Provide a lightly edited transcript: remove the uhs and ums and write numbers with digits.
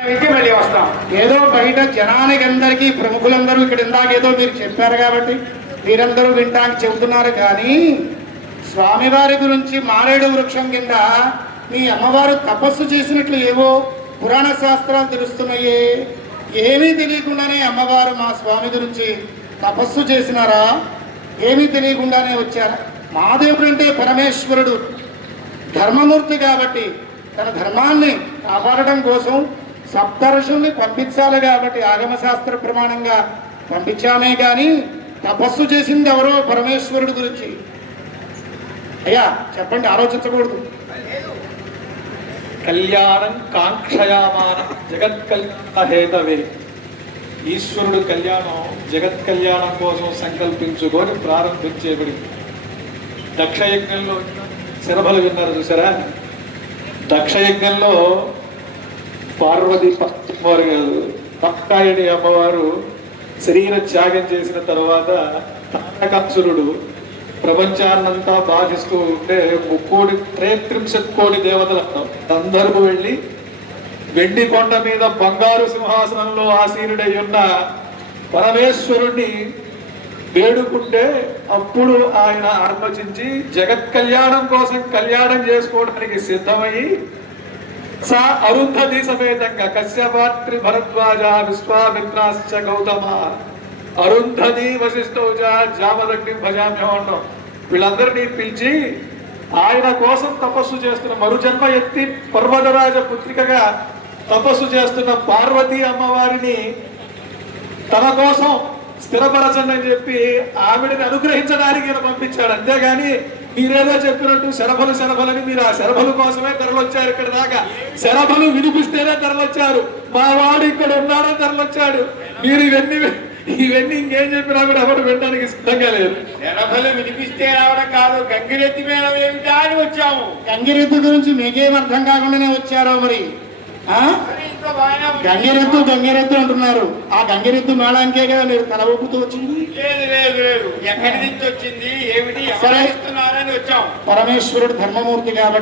మళ్ళీ వస్తాం. ఏదో బయట జనానికి అందరికీ ప్రముఖులందరూ ఇక్కడ ఇందాకేదో మీరు చెప్పారు కాబట్టి మీరందరూ వింటానికి చెబుతున్నారు. కానీ స్వామివారి గురించి మారేడు వృక్షం కింద మీ అమ్మవారు తపస్సు చేసినట్లు ఏవో పురాణ శాస్త్రాలు తెలుస్తున్నాయే. ఏమీ తెలియకుండానే అమ్మవారు మా స్వామి గురించి తపస్సు చేసినారా? ఏమీ తెలియకుండానే వచ్చారా? మహాదేవుడు అంటే పరమేశ్వరుడు ధర్మమూర్తి కాబట్టి తన ధర్మాన్ని కాపాడటం కోసం సప్తర్షుల్ని పంపించాలి కాబట్టి ఆగమశాస్త్ర ప్రమాణంగా పంపించామే. కానీ తపస్సు చేసింది ఎవరో పరమేశ్వరుడు గురించి. అయ్యా చెప్పండి, ఆలోచించకూడదు. కళ్యాణం కాంక్షయామాన జగత్ కళ్యాణ హేతవే. ఈశ్వరుడు కళ్యాణం జగత్ కళ్యాణం కోసం సంకల్పించుకొని ప్రారంభించేబడి దక్షయజ్ఞంలో శరభలు విన్నారు చూసారా? దక్షయజ్ఞంలో పార్వతి వారు కాదు, పక్కాయని అమ్మవారు శరీర త్యాగం చేసిన తర్వాత తారకాసురుడు ప్రపంచాన్నంతా బాధిస్తూ ఉంటే 33 కోటి దేవతలు అందరూ వెళ్ళి వెండి కొండ మీద బంగారు సింహాసనంలో ఆసీనుడై ఉన్న పరమేశ్వరుణ్ణి వేడుకుంటే అప్పుడు ఆయన ఆలోచించి జగత్ కళ్యాణం కోసం కళ్యాణం చేసుకోవడానికి సిద్ధమయ్యి సా అరుంధతి సమేతంగా కశ్యపాత్రి భరద్వాజ విశ్వామిత్రాశ్చ గౌతమ అరుంధతి వశిష్ఠౌజ జామదగ్ని భజామ్యహం వీళ్ళందరినీ పిలిచి ఆయన కోసం తపస్సు చేస్తున్న మరుజన్మ ఎత్తి పర్వతరాజ పుత్రికగా తపస్సు చేస్తున్న పార్వతీ అమ్మవారిని తన కోసం స్థిరపరచండి అని చెప్పి ఆవిడని అనుగ్రహించడానికి ఈయన పంపించాడు. అంతేగాని మీరేదో చెప్పినట్టు శరభలని మీరు ఆ శరభలు కోసమే తరలొచ్చారు. ఇక్కడ దాకా శరభలు వినిపిస్తేనే తరలొచ్చారు. మా వాడు ఇక్కడ ఉన్నాడని తరలొచ్చాడు. మీరు ఇవన్నీ ఇంకేం చెప్పినా కూడా ఎవరు వినడానికి సిద్ధంగా లేదు. శరభలు వినిపిస్తే రావడం కాదు, గంగిరెద్దు మేళం ఏమిటా అని వచ్చాము. గంగిరెద్దు గురించి మీకేం అర్థం కాకుండానే వచ్చారో మరి. గంగిరెద్దు అంటున్నారు. ఆ గంగిరెద్దు మేళానికే కదా మీరు తల ఊపుతూ వచ్చింది. లేదు ఎక్కడి నుంచి వచ్చింది ఏమిటి సరే, వచ్చాము. పరమేశ్వరుడు ధర్మమూర్తి కాబట్టి